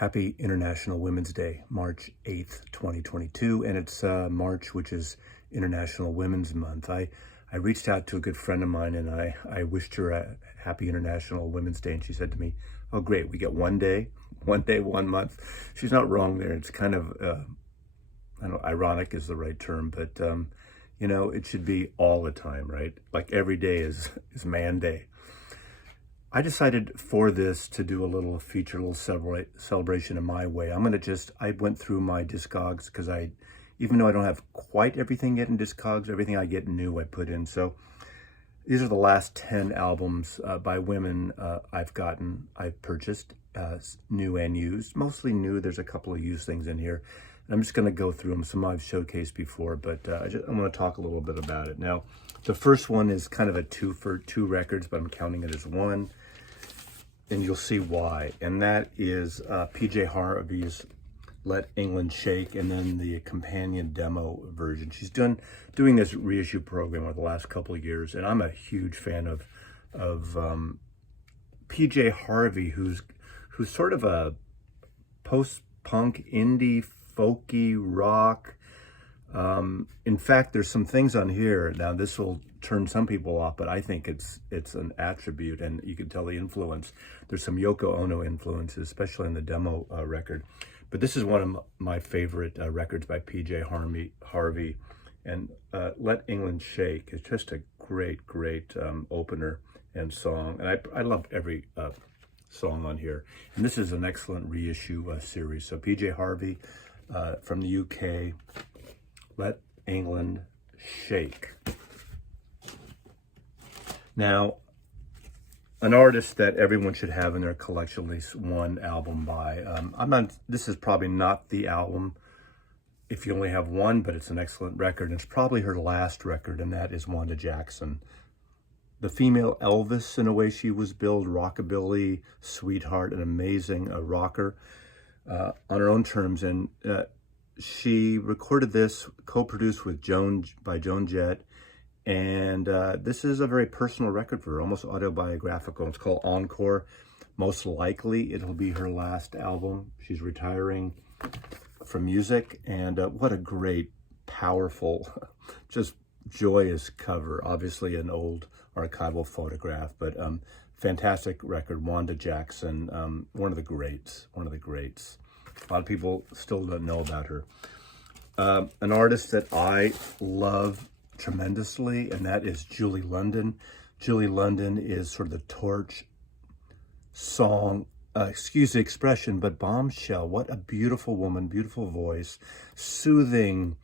Happy International Women's Day, March 8th, 2022. And it's March, which is International Women's Month. I reached out to a good friend of mine and I wished her a happy International Women's Day. And she said to me, oh, great, we get one day, 1 month. She's not wrong there. It's kind of, I don't know, ironic is the right term, but, it should be all the time, right? Like every day is Man Day. I decided for this to do a little feature, a little celebration in my way. I went through my Discogs because even though I don't have quite everything yet in Discogs, everything I get new I put in. So these are the last 10 albums by women I've purchased, new and used. Mostly new, there's a couple of used things in here. I'm just gonna go through them. Some I've showcased before, but I wanna talk a little bit about it. Now, the first one is kind of a two for two records, but I'm counting it as one. And you'll see why. And that is PJ Harvey's Let England Shake, and then the companion demo version. She's doing this reissue program over the last couple of years, and I'm a huge fan of PJ Harvey, who's sort of a post-punk, indie, folky rock. In fact, there's some things on here. Now, this will turn some people off, but I think it's an attribute, and you can tell the influence. There's some Yoko Ono influences, especially in the demo record. But this is one of my favorite records by PJ Harvey, and Let England Shake is just a great opener and song. And I love every song on here. And this is an excellent reissue series. So PJ Harvey from the UK, Let England Shake. Now, an artist that everyone should have in their collection at least one album by. This is probably not the album if you only have one, but it's an excellent record. And it's probably her last record, and that is Wanda Jackson. The female Elvis, in a way she was billed, rockabilly, sweetheart, an amazing rocker on her own terms. And she recorded this, co-produced with Joan Jett. And this is a very personal record for her, almost autobiographical. It's called Encore. Most likely it'll be her last album. She's retiring from music. And what a great, powerful, just joyous cover. Obviously an old archival photograph, but fantastic record. Wanda Jackson, one of the greats. A lot of people still don't know about her. An artist that I love tremendously, and that is Julie London. Julie London is sort of the torch song, excuse the expression, but bombshell. What a beautiful woman, beautiful voice, soothing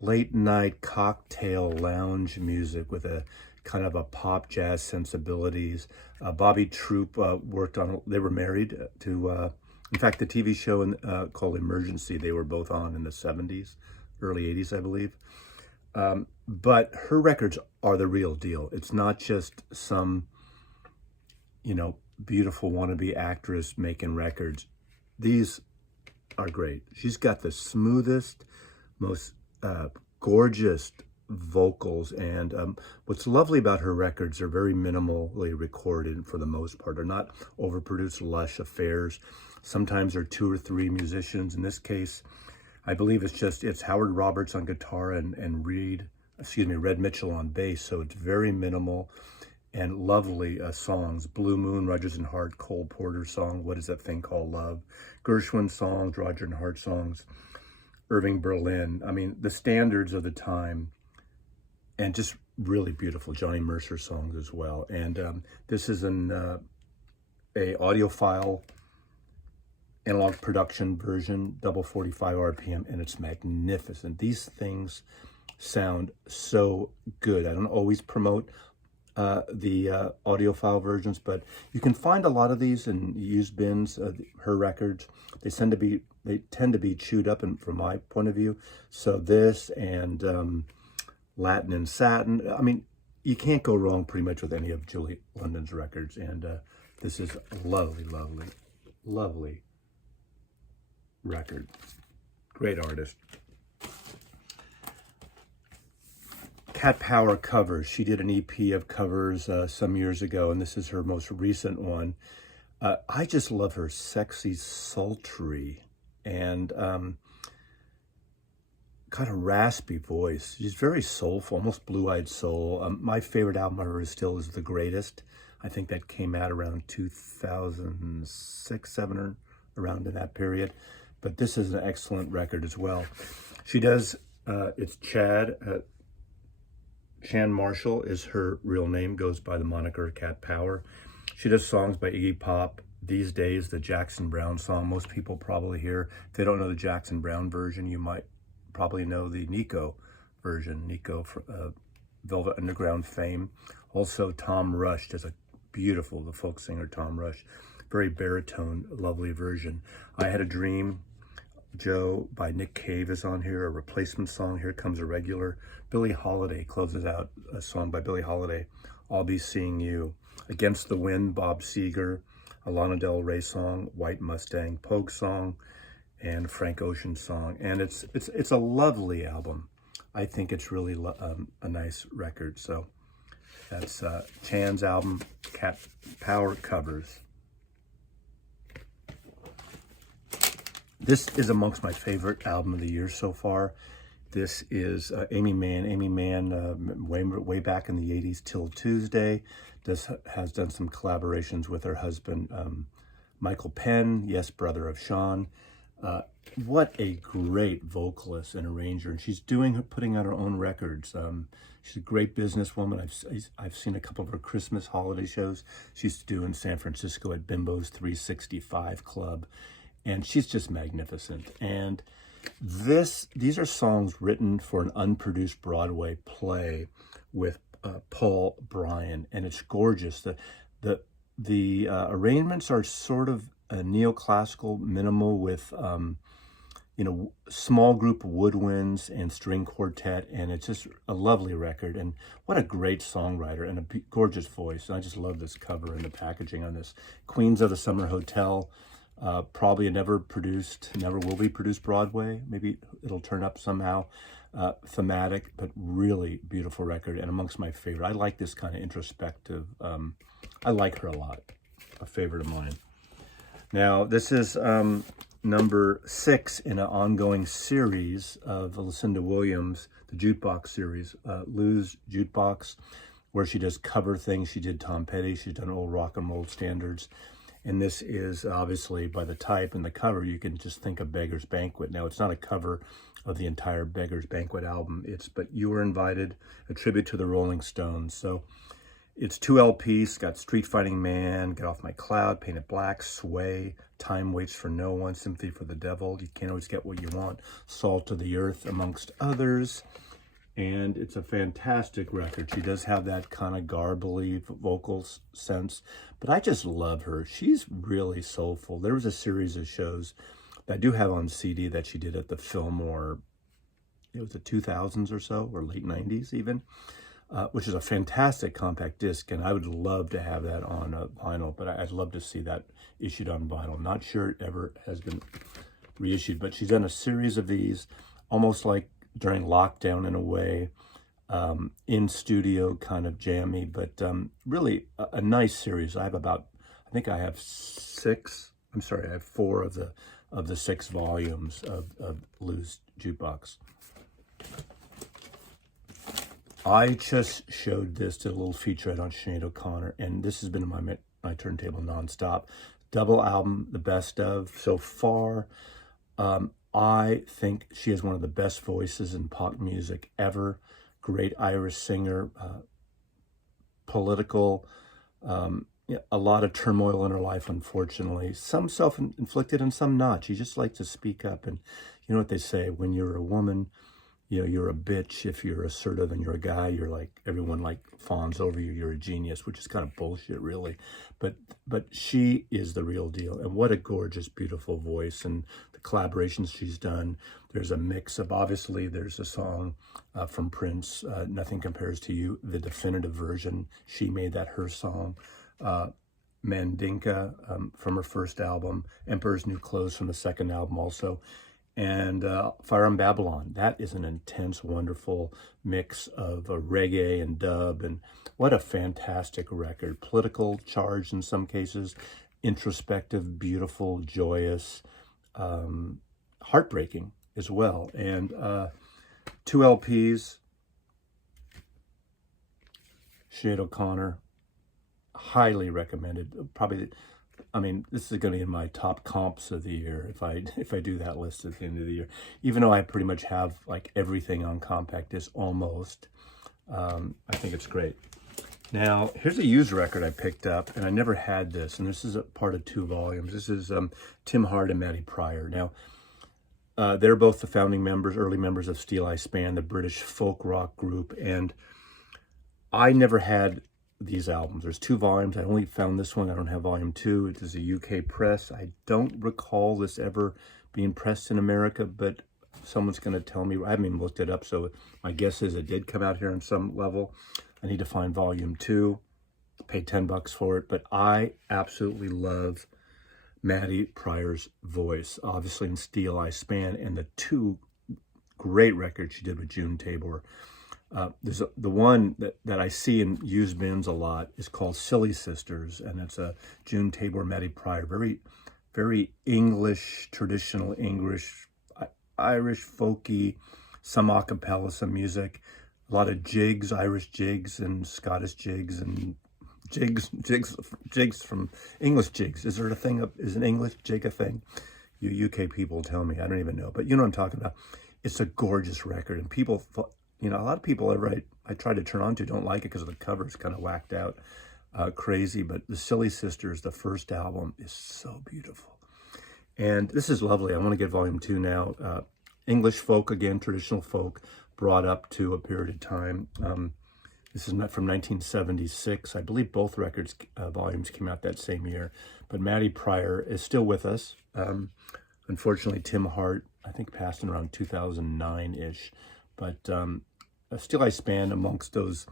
late night cocktail lounge music with a kind of a pop jazz sensibilities. Bobby Troop worked on, they were married to, in fact, the TV show called Emergency, they were both on in the 70s, early 80s, I believe. But her records are the real deal. It's not just some, beautiful wannabe actress making records. These are great. She's got the smoothest, most gorgeous vocals. And what's lovely about her records, they're very minimally recorded for the most part. They're not overproduced, lush affairs. Sometimes there are 2 or 3 musicians. In this case, I believe it's Howard Roberts on guitar and Red Mitchell on bass. So it's very minimal and lovely songs. Blue Moon, Rodgers and Hart, Cole Porter song, What Is That Thing Called Love? Gershwin songs, Roger and Hart songs, Irving Berlin. I mean, the standards of the time, and just really beautiful Johnny Mercer songs as well. And this is a audiophile analog production version, double 45 RPM, and it's magnificent. These things sound so good. I don't always promote the audiophile versions, but you can find a lot of these in used bins. Her records, they tend to be chewed up, and from my point of view. So this and Latin and Satin. I mean, you can't go wrong pretty much with any of Julie London's records. And this is a lovely record. Great artist. Cat Power covers. She did an EP of covers some years ago, and this is her most recent one. I just love her sexy, sultry, and kind of raspy voice. She's very soulful, almost blue-eyed soul. My favorite album of hers still is The Greatest. I think that came out around 2006, 7, or around in that period. But this is an excellent record as well. She does, it's Chad. Chan Marshall is her real name, goes by the moniker Cat Power. She does songs by Iggy Pop. These days, the Jackson Browne song, most people probably hear. If they don't know the Jackson Browne version, you might probably know the Nico version, Nico for Velvet Underground fame. Also, Tom Rush does a beautiful, the folk singer Tom Rush, very baritone, lovely version. I Had a Dream, Joe by Nick Cave is on here, a replacement song. Here Comes a Regular. Billie Holiday closes out a song by Billie Holiday, I'll Be Seeing You. Against the Wind, Bob Seger, a Lana Del Rey song, White Mustang, Pogue song, and Frank Ocean song. And it's a lovely album. I think it's really a nice record. So that's Chan's album, Cat Power Covers. This is amongst my favorite album of the year so far. This is Amy Mann. Amy Mann, way back in the 80s, Till Tuesday, has done some collaborations with her husband, Michael Penn, yes, brother of Sean. What a great vocalist and arranger. And she's putting out her own records. She's a great businesswoman. I've seen a couple of her Christmas holiday shows she used to do in San Francisco at Bimbo's 365 Club. And she's just magnificent. And these are songs written for an unproduced Broadway play with Paul Bryan, and it's gorgeous. The arrangements are sort of neoclassical, minimal, with small group woodwinds and string quartet, and it's just a lovely record. And what a great songwriter and a gorgeous voice. And I just love this cover and the packaging on this. Queens of the Summer Hotel. Probably never will be produced Broadway. Maybe it'll turn up somehow. Thematic, but really beautiful record and amongst my favorite. I like this kind of introspective. I like her a lot. A favorite of mine. Now, this is number 6 in an ongoing series of Lucinda Williams, the Jukebox series, Lou's Jukebox, where she does cover things. She did Tom Petty. She's done old rock and roll standards. And this is obviously, by the type and the cover, you can just think of Beggar's Banquet. Now, it's not a cover of the entire Beggar's Banquet album. But You Were Invited, a tribute to the Rolling Stones. So it's 2 LPs, got Street Fighting Man, Get Off My Cloud, Paint It Black, Sway, Time Waits for No One, Sympathy for the Devil, You Can't Always Get What You Want, Salt of the Earth, amongst others. And it's a fantastic record. She does have that kind of garbly vocal sense, but I just love her. She's really soulful. There was a series of shows that I do have on CD that she did at the Fillmore, it was the 2000s or so, or late 90s even, which is a fantastic compact disc, and I would love to have that on vinyl, but I'd love to see that issued on vinyl. Not sure it ever has been reissued, but she's done a series of these, almost like during lockdown in a way, in studio kind of jammy, but really a nice series. I think I have 4 of the 6 volumes of Lou's Jukebox. I just showed this to a little featurette on Sinead O'Connor, and this has been in my turntable nonstop. Double album, the best of so far. I think she has one of the best voices in pop music ever. Great Irish singer, political, a lot of turmoil in her life, unfortunately. Some self-inflicted and some not. She just likes to speak up. And you know what they say, when you're a woman, you're a bitch. If you're assertive and you're a guy, you're like, everyone like fawns over you. You're a genius, which is kind of bullshit, really. But she is the real deal. And what a gorgeous, beautiful voice. And the collaborations she's done. There's a mix of, obviously, there's a song from Prince, Nothing Compares to You, the definitive version. She made that her song. Mandinka from her first album. Emperor's New Clothes from the second album also. And Fire on Babylon. That is an intense, wonderful mix of reggae and dub. And what a fantastic record. Political charged in some cases. introspective, beautiful, joyous, heartbreaking as well. And 2 LPs, Sinead O'Connor, highly recommended. Probably, I mean, this is going to be in my top comps of the year if I do that list at the end of the year. Even though I pretty much have like everything on compact disc almost, I think it's great. Now, here's a used record I picked up, and I never had this, and this is a part of 2 volumes. This is Tim Hart and Maddie Pryor. Now, they're both the founding members, early members of Steel Eye Span, the British folk rock group, and I never had these albums. There's 2 volumes. I only found this one. I don't have volume 2. It is a UK press. I don't recall this ever being pressed in America, but someone's going to tell me. I haven't even looked it up, so my guess is it did come out here on some level. I need to find volume 2. Pay $10 for it, but I absolutely love Maddie Pryor's voice, obviously in Steel Eye Span, and the 2 great records she did with June Tabor. There's the one that I see in used bins a lot is called Silly Sisters, and it's a June Tabor, Maddie Pryor, very, very English, traditional English, Irish folky, some a cappella, some music, a lot of jigs, Irish jigs and Scottish jigs and jigs from English jigs. Is there a thing? Is an English jig a thing? You UK people tell me. I don't even know, but you know what I'm talking about. It's a gorgeous record, and people, you know, a lot of people I try to turn on to don't like it because the cover's kind of whacked out, crazy. But the Silly Sisters, the first album, is so beautiful, and this is lovely. I want to get volume 2 now. English folk again, traditional folk, brought up to a period of time. This is not from 1976. I believe both records volumes came out that same year. But Maddie Pryor is still with us. Unfortunately, Tim Hart, I think, passed in around 2009-ish. But Steel Eye Span amongst those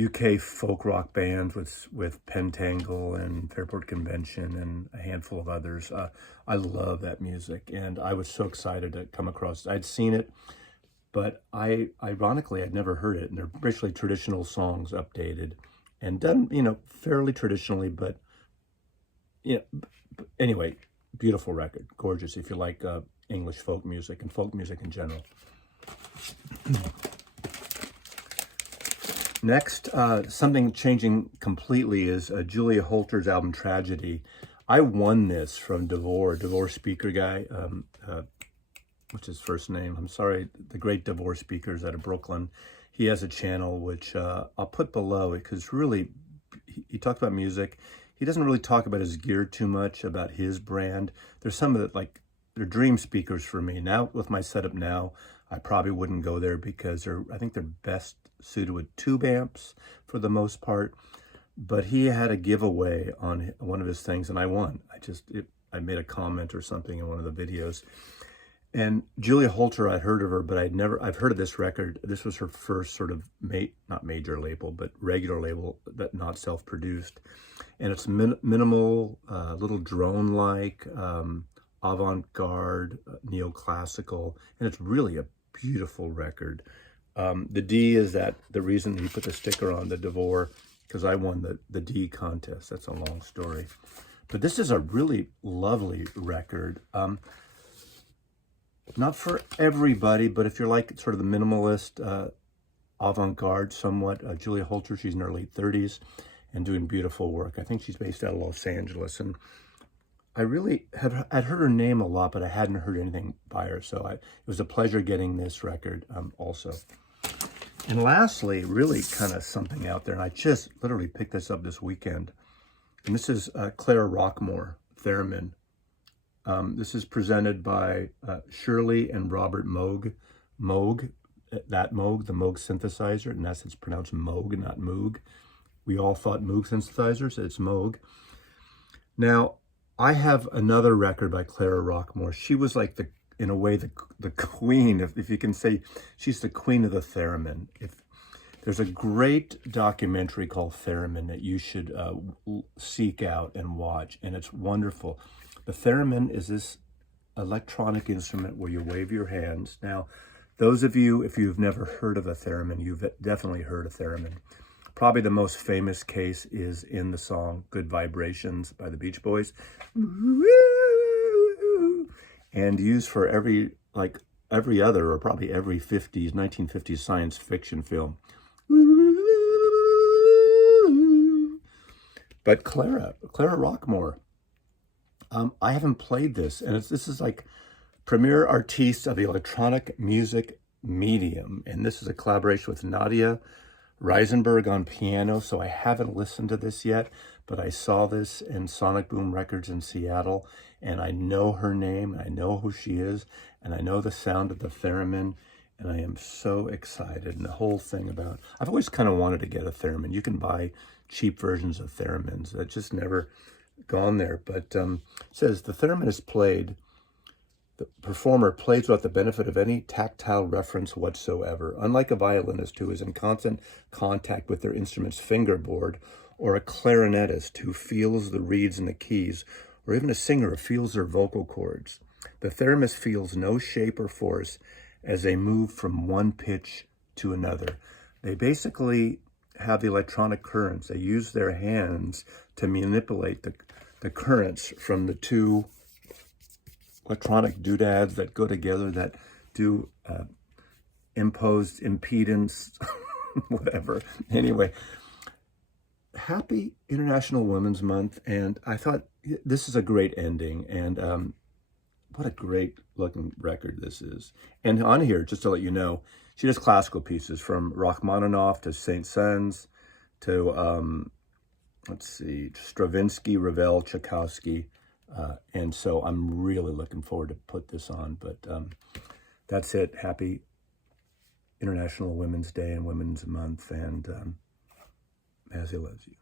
UK folk rock bands with Pentangle and Fairport Convention and a handful of others. I love that music, and I was so excited to come across it. I'd seen it, but ironically, I'd never heard it. And they're basically traditional songs updated and done, you know, fairly traditionally, but, you know, anyway, beautiful record. Gorgeous if you like English folk music and folk music in general. Next, something changing completely is Julia Holter's album Tragedy. I won this from DeVore speaker guy. What's his first name? I'm sorry, the great DeVore speakers out of Brooklyn. He has a channel, which I'll put below, because really, he talks about music. He doesn't really talk about his gear too much, about his brand. There's some of it, like, they're dream speakers for me. Now, with my setup now, I probably wouldn't go there because I think they're best suited with tube amps for the most part. But he had a giveaway on one of his things, and I won. I made a comment or something in one of the videos. And Julia Holter, I'd heard of her, but I've heard of this record. This was her first sort of, not major label, but regular label, but not self-produced. And it's minimal, little drone-like, avant-garde, neoclassical, and it's really a beautiful record. The D is that the reason he put the sticker on the DeVore, because I won the D contest. That's a long story. But this is a really lovely record. Not for everybody, but if you're like sort of the minimalist, avant-garde somewhat, Julia Holter, she's in her late 30s and doing beautiful work. I think she's based out of Los Angeles. And I really I'd heard her name a lot, but I hadn't heard anything by her. So it was a pleasure getting this record also. And lastly, really kind of something out there. And I just literally picked this up this weekend. And this is Clara Rockmore, Theremin. This is presented by Shirley and Robert Moog. Moog, the Moog synthesizer. In essence, it's pronounced Moog, not Moog. We all thought Moog synthesizers. It's Moog. Now, I have another record by Clara Rockmore. She was like in a way, the queen, if you can say, she's the queen of the theremin. There's a great documentary called Theremin that you should seek out and watch, and it's wonderful. The theremin is this electronic instrument where you wave your hands. Now, those of you, if you've never heard of a theremin, you've definitely heard of theremin. Probably the most famous case is in the song Good Vibrations by the Beach Boys. And used for every other, or probably every 1950s science fiction film. But Clara Rockmore, I haven't played this, and this is like premier artiste of the electronic music medium, and this is a collaboration with Nadia Reisenberg on piano, so I haven't listened to this yet, but I saw this in Sonic Boom Records in Seattle, and I know her name, I know who she is, and I know the sound of the theremin, and I am so excited. And the whole thing about, I've always kind of wanted to get a theremin. You can buy cheap versions of theremins. I've just never gone there, but it says the theremin is played, the performer plays without the benefit of any tactile reference whatsoever, unlike a violinist who is in constant contact with their instrument's fingerboard, or a clarinetist who feels the reeds and the keys, or even a singer who feels their vocal cords. The theremin feels no shape or force as they move from one pitch to another. They basically have the electronic currents. They use their hands to manipulate the currents from the two electronic doodads that go together, that do imposed impedance, whatever. Anyway, happy International Women's Month, and I thought this is a great ending, and what a great looking record this is. And on here, just to let you know, she does classical pieces from Rachmaninoff to Saint-Saëns to, let's see, Stravinsky, Ravel, Tchaikovsky. And so I'm really looking forward to put this on. But that's it. Happy International Women's Day and Women's Month. And Mazzy loves you.